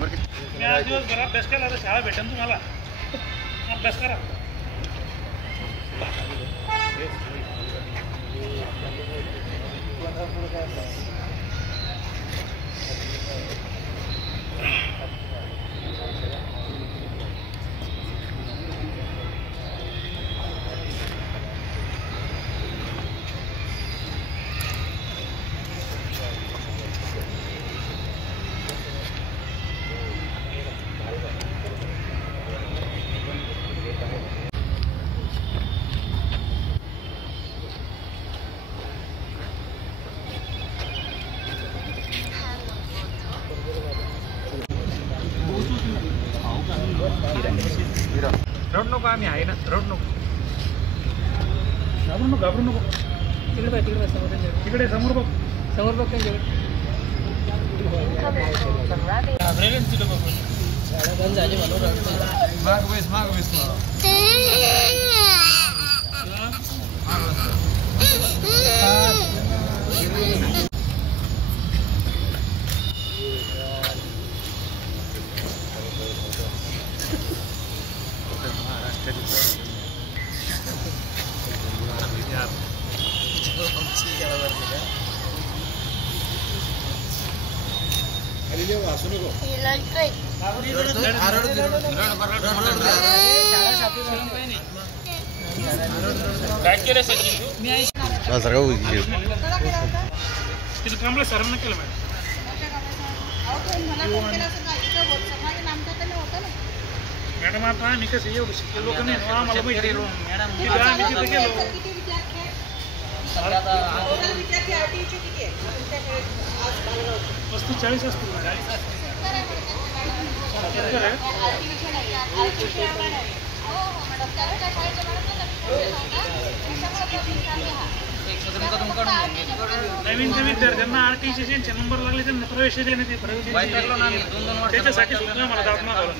होती बरं. मी आज दिवसभर अभ्यास केला तर शाळा भेटेल तुम्हाला. अभ्यास करा. रड नको आम्ही आहे ना रड नको घाबरू नको तिकडे समोर बघ माग बेस कमला सरांना केलं मॅडम आता आम्ही कसं एवढं शिकले लोक नाही आम्हाला माहिती आम्ही तिथे गेलो 35-40 असतील नवीन विद्यार्थ्यांना RTC नंबर लागले त्यांना प्रवेश देण्यात त्याच्यासाठी सुद्धा मला दाब मागावला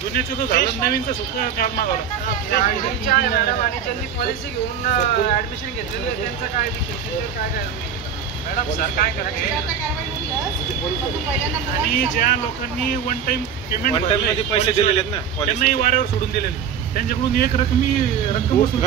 जुन्याचं तर झालं नवीनचं सुद्धा दाब मागावला पॉलिसी घेऊन ऍडमिशन घेतलेली आहे त्यांचं काय मॅडम सर काय करते आणि ज्या लोकांनी वन टाइम पेमेंट पैसे दिलेले आहेत ना त्यांनाही वाऱ्यावर सोडून दिलेले त्यांच्याकडून एक रक्कम वसूल